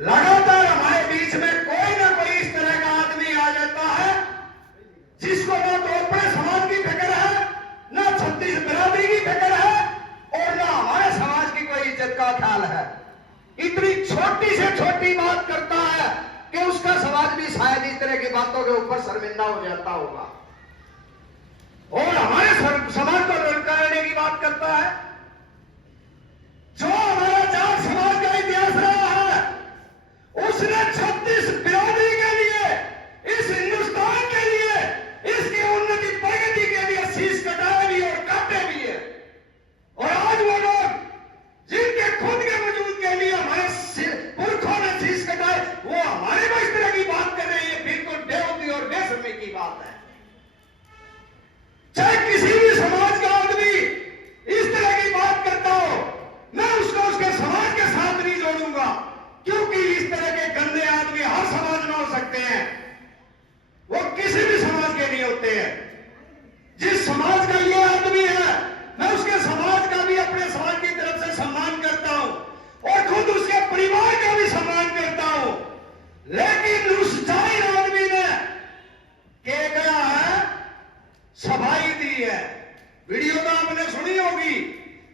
लगातार हमारे बीच में कोई ना कोई इस तरह का आदमी आ जाता है जिसको ना तो अपने समाज की फिक्र है, ना छत्तीस बिरादरी की फिक्र है, और ना हमारे समाज की कोई इज्जत का ख्याल है। इतनी छोटी से छोटी बात करता है कि उसका समाज भी शायद इस तरह की बातों के ऊपर शर्मिंदा हो जाता होगा, और हमारे समाज को ललकारने की बात करता है। जो हमारा जाट समाज का इतिहास रहा है, उसने छत्तीस बिरादरी के लिए, इस हिंदुस्तान के लिए, इसकी उन्नति प्रगति के लिए शीश कटाए भी और काटे भी है। और आज वो लोग जिनके खुद के वजूद के लिए हमारे पुरखों ने शीश कटाए, वो हमारे को इस तरह की बात कर रहे हैं। बिल्कुल बेवकूफी और बेशर्मी की बात है। चाहे किसी भी समाज का आदमी इस तरह की बात करता हो, मैं उसको उसके समाज के साथ नहीं जोड़ूंगा, क्योंकि इस तरह के गंदे आदमी हर समाज में हो सकते हैं, वो किसी भी समाज के नहीं होते हैं। जिस समाज का ये आदमी है, मैं उसके समाज का भी, अपने समाज की तरफ से सम्मान करता हूं, और खुद उसके परिवार का भी सम्मान करता हूं। लेकिन उस जाहिर आदमी ने क्या गया है, सफाई दी है। वीडियो तो आपने सुनी होगी,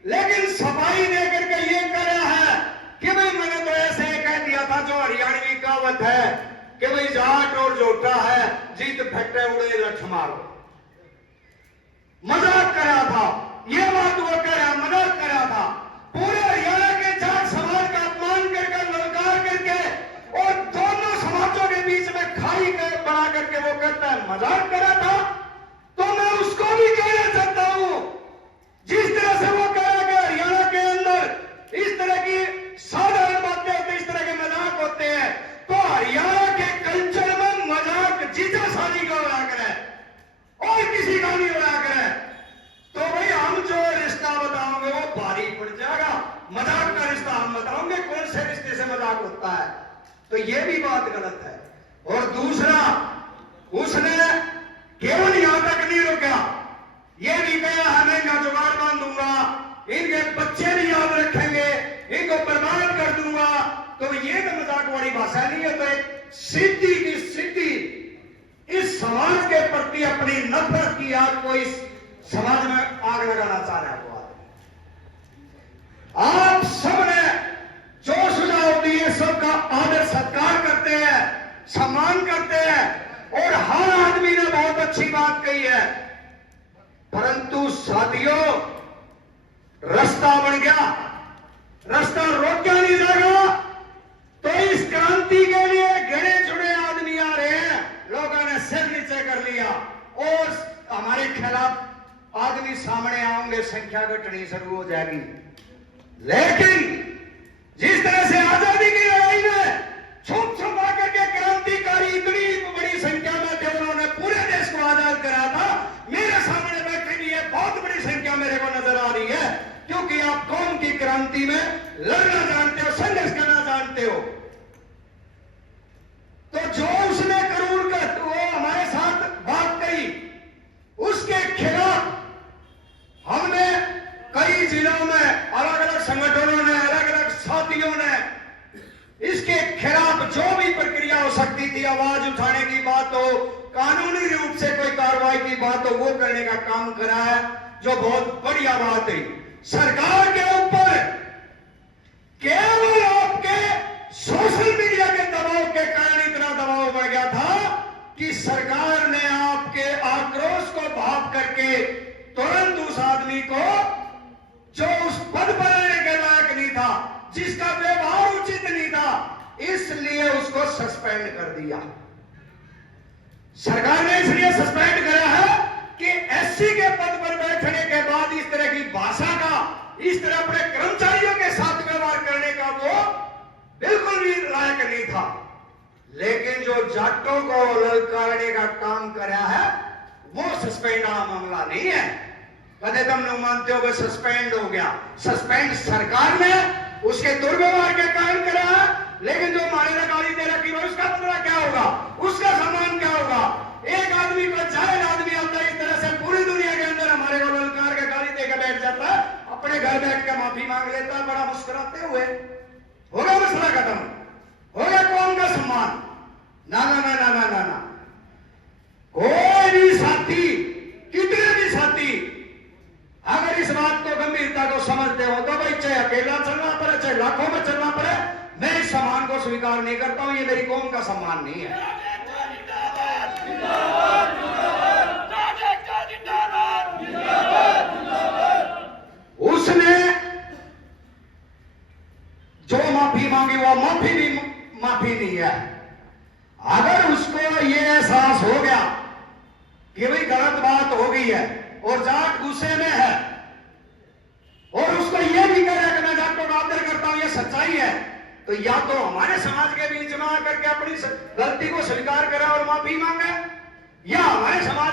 लेकिन सफाई दे करके ये करा है कि भाई मैंने तो ऐसे कह दिया था, जो हरियाणवी कहावत है कि भाई जाट और जोटा है, जीत फटे उड़े लठ मारो। मजाक करा था, ये बात वो कह रहा, मजाक करा था। पूरे हरियाणा के जाट समाज का अपमान करके, ललकार करके, और दोनों समाजों के बीच में खाई बना करके वो कहता है मजाक करा था। तो मैं उसको भी कहना चाहता हूं, जिस तरह से वो कह रहा कि हरियाणा के अंदर इस तरह की साधारण बातें होती हैं, इस तरह के मजाक होते हैं, तो हरियाणा के कल्चर में मजाक जीजा शादी का उड़ा कर है और किसी का नहीं उड़ा कर है। तो भाई हम जो रिश्ता बताओगे वो भारी पड़ जाएगा। मजाक का रिश्ता हम बताओगे, कौन से रिश्ते से मजाक होता है? तो ये भी बात गलत है। और दूसरा, उसने केवल यहां तक नहीं रुका, ये नहीं कहा हमें इनका जुगाड़ बांधूंगा, इनके बच्चे नहीं याद रखेंगे, इनको बर्बाद कर दूंगा। तो ये तो मजाक वाली भाषा नहीं है। तो एक सीधी की सीधी इस समाज के प्रति अपनी नफरत की आग को इस समाज में आग लगाना चाह रहा है वो आदमी। आप सबने जो सुझाव दिए सबका आदर सत्कार करते हैं, सम्मान करते हैं, और हर आदमी ने बहुत अच्छी बात कही है। परंतु साथियों, रास्ता बन गया, रास्ता रोका नहीं जाएगा। तो इस क्रांति के लिए गिने चुने आदमी आ रहे हैं, लोगों ने सिर नीचे कर लिया, और हमारे खिलाफ आदमी सामने आएंगे, संख्या घटनी शुरू हो जाएगी। लेकिन जिस तरह से आजादी की लड़ाई में छुप छुपा करके क्रांतिकारी इतनी बड़ी संख्या में थे, उन्होंने पूरे देश को आजाद करा था, मेरे सामने बैठे भी है बहुत बड़ी संख्या मेरे को नजर आ रही है, क्योंकि आप कौम की क्रांति में लड़ना जानते हो, संघर्ष करना जानते हो। तो जो उसने करूर का वो हमारे साथ बात कही, उसके खिलाफ हमने कई जिलों में अलग अलग संगठनों ने, अलग अलग साथियों ने इसके खिलाफ जो भी प्रक्रिया हो सकती थी, आवाज उठाने की बात हो, कानूनी रूप से कोई कार्रवाई की बात हो, वो करने का काम करा है, जो बहुत बढ़िया बात है। सरकार के ऊपर केवल आपके सोशल मीडिया के दबाव के कारण इतना दबाव बढ़ गया था कि सरकार ने आपके आक्रोश को भाप करके तुरंत उस आदमी को, जो उस पद पर रहने के लायक नहीं था, जिसका व्यवहार उचित नहीं था, इसलिए उसको सस्पेंड कर दिया। सरकार ने इसलिए सस्पेंड करा है कि एससी के पद पर बैठने के बाद इस तरह की भाषा का, इस तरह अपने कर्मचारियों के साथ व्यवहार करने का वो बिल्कुल भी लायक नहीं था। लेकिन जो जाटों को ललकारने का काम करा है, वो सस्पेंड का मामला नहीं है। कदे तुम नहीं मानते हो, सस्पेंड हो गया। सस्पेंड सरकार ने उसके दुर्व्यवहार के कारण करा है, लेकिन जो हमारे ने गाली दे रखी है, उसका बदला क्या होगा, उसका सम्मान क्या होगा? एक आदमी को, जाहिर आदमी आता है, इस तरह से पूरी दुनिया के अंदर हमारे को ललकार के गाली देकर बैठ जाता है, अपने घर बैठ कर माफी मांग लेता है, बड़ा मुस्कुराते हुए, होगा मसला खत्म, अकेला चलना पड़े चाहे लाखों में चलना पड़े, मैं इस सम्मान को स्वीकार नहीं करता हूं। ये मेरी कौम का सम्मान नहीं है। उसने जो माफी मांगी वो माफी भी माफी नहीं है। अगर उसको ये एहसास हो गया कि भाई गलत बात हो गई है और जाट गुस्से में है और उसको ये भी कह रहा है कि मैं जाट को आदर करता हूं, ये सच्चाई है, तो या तो हमारे समाज के बीच में आकर के अपनी गलती को स्वीकार करे और माफी मांगे, या हमारे समाज